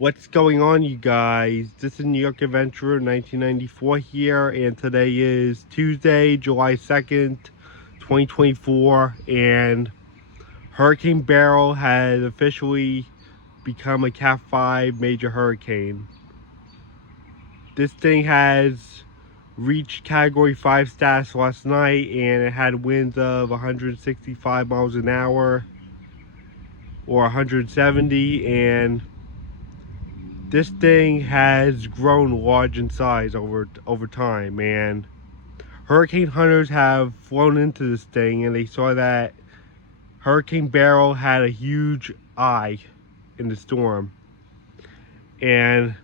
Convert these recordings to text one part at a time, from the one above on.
What's going on, you guys? This is New York Adventurer 1994 here, and today is Tuesday, July 2nd, 2024, and Hurricane Beryl has officially become a Cat 5 major hurricane. This thing has reached Category 5 status last night, and it had winds of 165 miles an hour or 170, and this thing has grown large in size over time, and hurricane hunters have flown into this thing, and they saw that Hurricane Beryl had a huge eye in the storm, and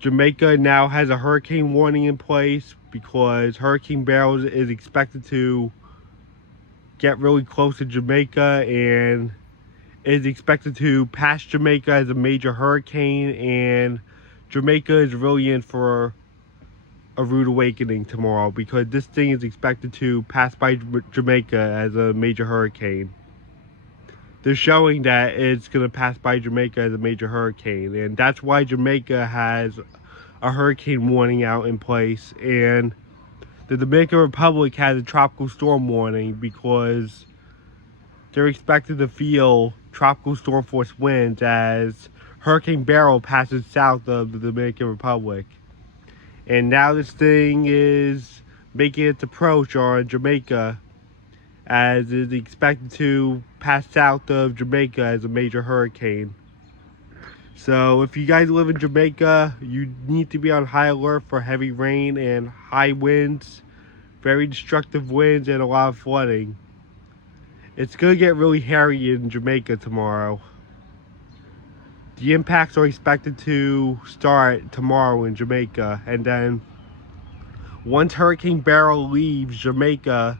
Jamaica now has a hurricane warning in place because Hurricane Beryl is expected to get really close to Jamaica and is expected to pass Jamaica as a major hurricane, and Jamaica is really in for a rude awakening tomorrow because this thing is expected to pass by Jamaica as a major hurricane. They're showing that it's going to pass by Jamaica as a major hurricane, and that's why Jamaica has a hurricane warning out in place, and the Dominican Republic has a tropical storm warning because they're expected to feel tropical storm force winds as Hurricane Beryl passes south of the Dominican Republic. And now this thing is making its approach on Jamaica as it is expected to pass south of Jamaica as a major hurricane. So if you guys live in Jamaica, you need to be on high alert for heavy rain and high winds, very destructive winds, and a lot of flooding. It's going to get really hairy in Jamaica tomorrow. The impacts are expected to start tomorrow in Jamaica, and then once Hurricane Beryl leaves Jamaica,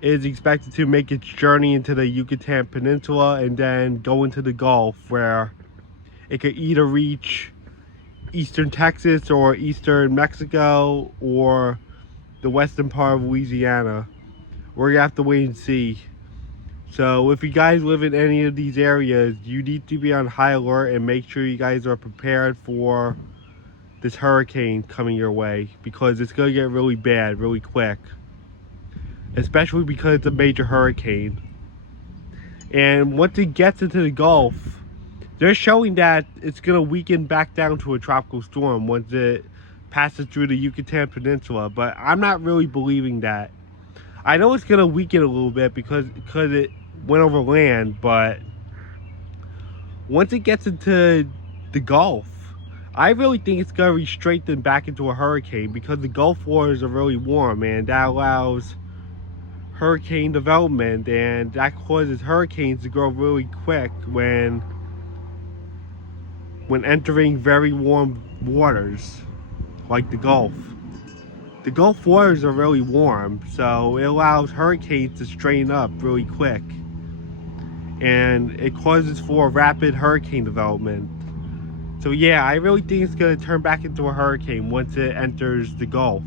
it is expected to make its journey into the Yucatan Peninsula and then go into the Gulf, where it could either reach eastern Texas or eastern Mexico or the western part of Louisiana. We're going to have to wait and see. So if you guys live in any of these areas, you need to be on high alert and make sure you guys are prepared for this hurricane coming your way, because it's going to get really bad really quick, especially because it's a major hurricane. And once it gets into the Gulf, they're showing that it's going to weaken back down to a tropical storm once it passes through the Yucatan Peninsula, but I'm not really believing that. I know it's going to weaken a little bit because it went over land, but once it gets into the Gulf, I really think it's going to be strengthened back into a hurricane because the Gulf waters are really warm, and that allows hurricane development, and that causes hurricanes to grow really quick when entering very warm waters like the Gulf. The Gulf waters are really warm, so it allows hurricanes to strain up really quick, and it causes for rapid hurricane development. So yeah, I really think it's going to turn back into a hurricane once it enters the Gulf.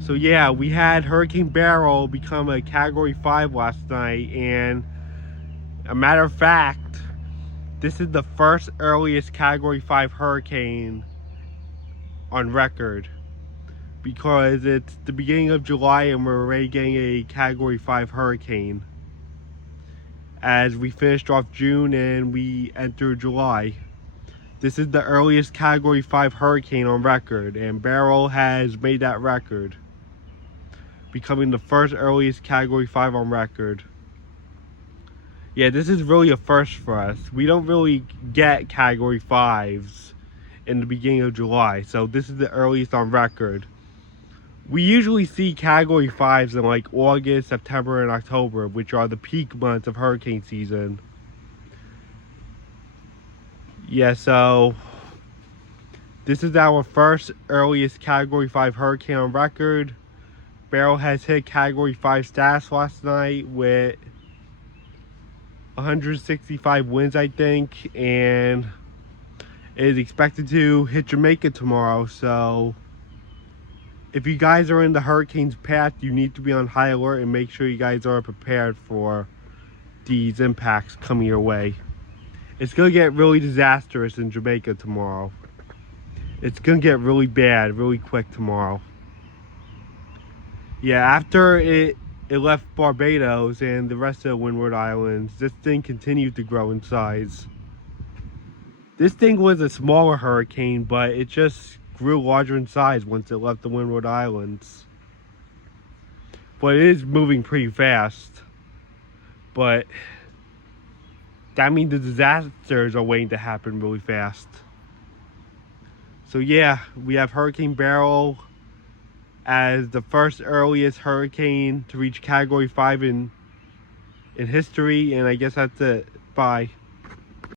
So yeah, we had Hurricane Beryl become a Category 5 last night, and a matter of fact, this is the first earliest Category 5 hurricane on record, because it's the beginning of July and we're already getting a Category 5 hurricane as we finished off June and we enter July. This is the earliest Category 5 hurricane on record, and Beryl has made that record, becoming the first earliest Category 5 on record. Yeah, this is really a first for us. We don't really get Category 5s in the beginning of July, so this is the earliest on record. We usually see Category 5s in like August, September, and October, which are the peak months of hurricane season. Yeah, so this is our first earliest Category 5 hurricane on record. Beryl has hit Category 5 status last night with 165 winds, I think, and it is expected to hit Jamaica tomorrow. So if you guys are in the hurricane's path, you need to be on high alert and make sure you guys are prepared for these impacts coming your way. It's gonna get really disastrous in Jamaica tomorrow. It's gonna get really bad really quick tomorrow. Yeah, after it left Barbados and the rest of the Windward Islands, this thing continued to grow in size. This thing was a smaller hurricane, but it just grew larger in size once it left the Windward Islands. But it is moving pretty fast. But that means the disasters are waiting to happen really fast. So yeah, we have Hurricane Beryl as the first earliest hurricane to reach Category 5 in history, and I guess that's it. Bye.